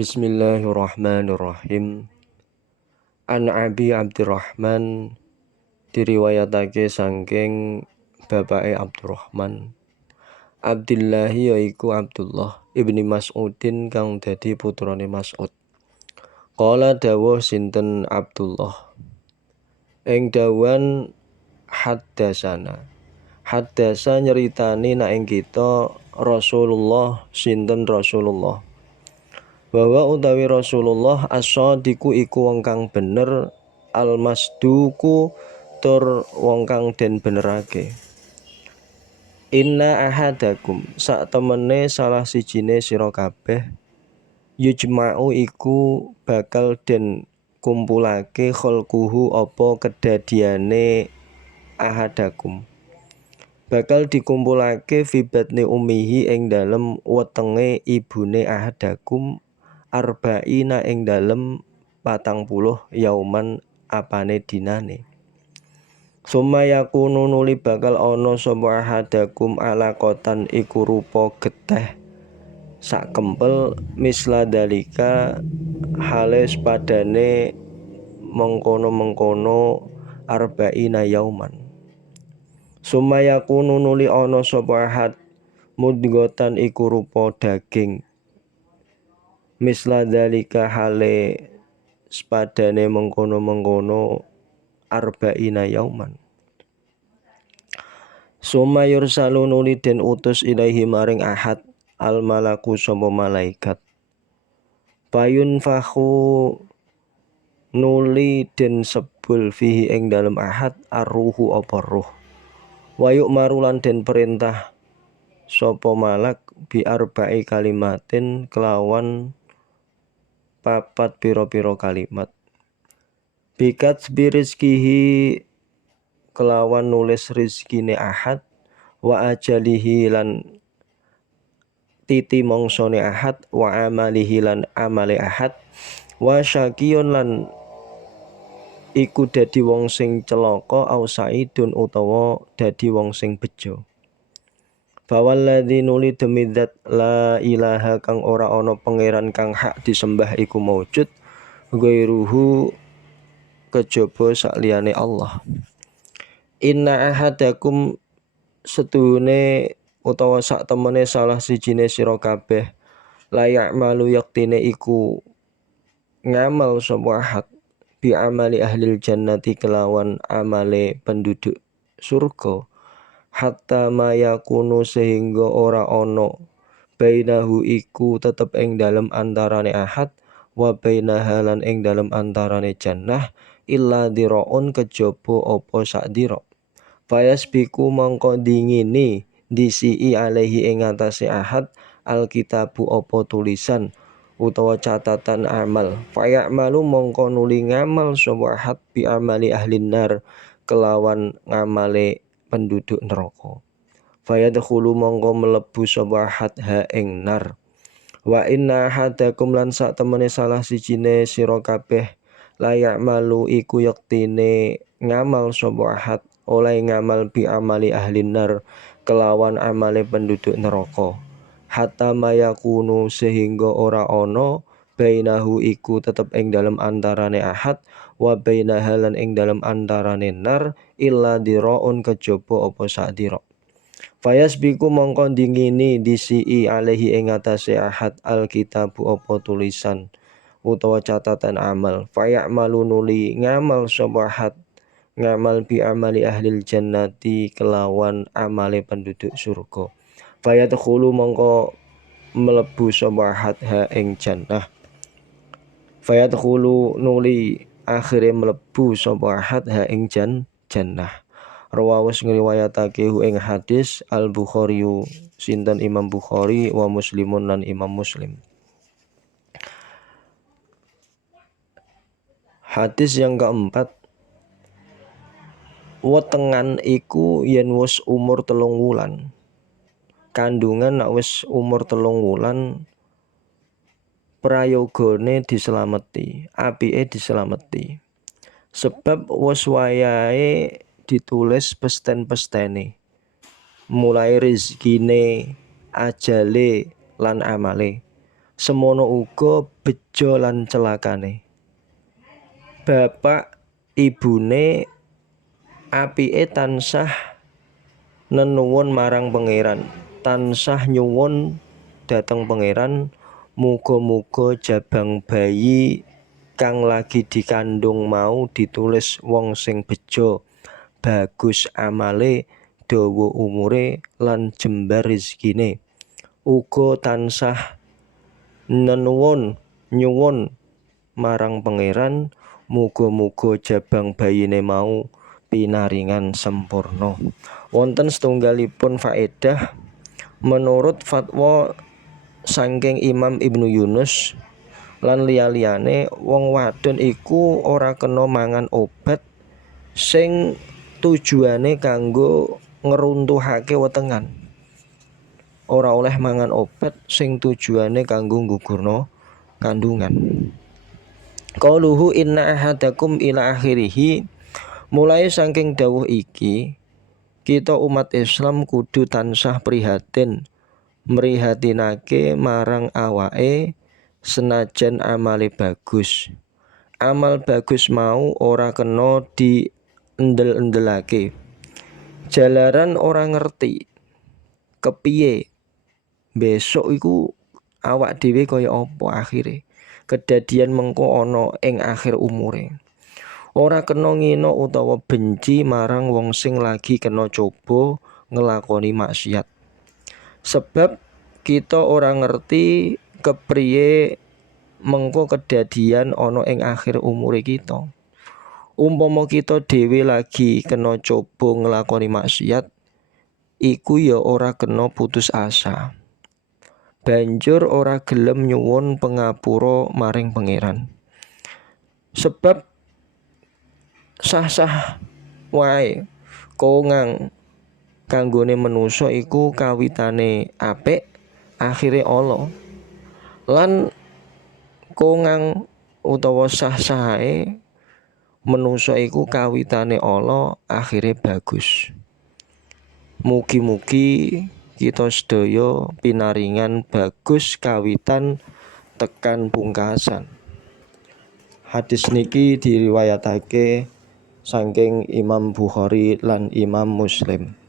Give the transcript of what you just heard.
Bismillahirrahmanirrahim. An Abi Abdurrahman, diriwayatake sangking bapake Abdurrahman, Abdillahi yaiku Abdullah ibni Mas'udin kang dadi putrane Mas'ud. Qala dawuh sinten Abdullah, ing dawan haddasana. Haddasa nyeritani nak ing kita Rasulullah sinten Rasulullah. Bahwa utawi Rasulullah as-shadiqu iku wong kang bener, al-masduku tur wong kang den benerake. Inna ahadakum, sak temene salah sijine sira kabeh, yujma'u iku bakal den kumpulake khalquhu apa kedadiane ahadakum. Bakal dikumpulake fi batni ummihi ing dalem wetenge ibune ahadakum, arba'ina ing dalem 40 yauman apane dinane. Summa yakunu nuli bakal ana sapa ahadakum alaqatan iku rupa geteh sak kempel misla dalika hales padane mengkono-mengkono arba'ina yauman. Summa yakunu nuli ana sapa ahad mudghatan iku rupa daging misla dalika hale sepadane mengkono-mengkono arba'ina yauman. Summa yursalu nuli den utus ilaihi maring ahad al malaku sapa malaikat. Payun fakhu nuli den sebul fihi ing dalem ahad arruhu apa ruh. Wayuk marulan den perintah sapa malak bi arba'i kalimatin kelawan papat piro-piro kalimat. Bikat birizkihi kelawan nulis rizkine ahad, wa ajalihi lan titi mongsone ahad, wa amalihi lan amale ahad, wa syakiyun lan iku dadi wong sing celaka au saidun utawa dadi wong sing bejo. Bawalladzi nuli demi zat la ilaha kang ora ana pangeran kang hak disembah iku maujud ghairuhu kejaba sakliyane Allah. Inna ahadakum setuhune utawa sak temene salah sijine sira kabeh layak malu yaktine iku ngamal sapa ahad bi amali ahlil jannati kelawan amale penduduk surga. Hatta mayakunu sehingga ora ono bainahu iku tetep ing dalem antarane ahad wa bainaha lan ing dalem antarane jannah illa diraun kejaba apa sak dira. Fayasbiku mongko dingini disii alaihi ing atase ahad alkitabu apa tulisan utawa catatan amal. Fayamalu mongko nuli ngamal sapa ahad bi amali ahlin nar kelawan ngamale penduduk neraka. Fayadkhulu mongko mlebu sapa ahad ha ing nar. Wa inna ahadakum lan sak temene salah sijine sira kabeh layak malu iku yektine ngamal sapa ahad oleh ngamal bi amali ahlin nar kelawan amale penduduk neraka. Hatta mayakunu sehingga ora ono bainahu iku tetep ing dalem antarane ahad wa bainaha lan ing dalem antarane nar illa diraun kejaba apa sak dira. Fayasbiku mongko dingini disii alaihi ing atase ahad alkitabu apa tulisan utawa catatan amal. Fayamalu nuli ngamal sapa ahad ngamal bi amali ahlil jannati kelawan amale penduduk surga. Fayadkhulu mongko mlebu sapa ahad ha ing jannah. Fayadkhulu nuli akhire mlebu sapa ahad ha ing jannah. Rawahus ngriwayatake ing hadis Al-Bukhari sinten Imam Bukhari wa Muslimun lan Imam Muslim. Hadis yang keempat, wetengan iku yen wis umur 3 wulan. Kandungan nek wis umur 3 wulan prayogane dislameti, apike dislameti. Sebab wis wayahe ditulis pesten-pestene. Mulai rezekine, ajale lan amale. semono uga bejo lan celakane. Bapak ibune apike tansah nenuwun marang pangeran, tansah nyuwun dhateng pangeran muga-muga jabang bayi kang lagi dikandung mau ditulis wong sing bejo, bagus amale, dawa umure lan jembar rezekine. Uga tansah nyuwun marang pangeran muga-muga jabang bayine mau pinaringan sempurna. Wonten setunggalipun faedah menurut fatwa saking Imam Ibnu Yunus lan liya-liyane, wong wadon iku ora kena mangan obat sing tujuane kanggo ngruntuhake wetengan. Ora oleh mangan obat sing tujuane kanggo nggugurno kandungan. Qauluhu inna ahadakum ila akhirih. Mulai saking dawuh iki, kita umat Islam kudu tansah prihatin, mrihatinake marang awake senajan amale bagus. Amal bagus mau ora kena diendel-endelake. Jalaran ora ngerti kepiye besok iku awak dhewe kaya apa akhire. Kedadian mengko ana ing akhir umure. Ora kena ngina utawa benci marang wong sing lagi kena coba ngelakoni maksiat. Sebab kita ora ngerti kepriye mengko kedadian ana ing akhir umure kita. Umpama kita dhewe lagi kena coba nglakoni maksiat, iku ya ora kena putus asa. Banjur ora gelem nyuwun pangapura maring pangeran. Sebab sah-sah wae kongang kanggone manusa iku kawitane apik, akhire ala. Lan kongang utawa sah-sahe manusa iku kawitane ala, akhire bagus. Mugi-mugi kita sedaya pinaringan bagus kawitan tekan pungkasan. Hadis niki diriwayatake saking Imam Bukhari lan Imam Muslim.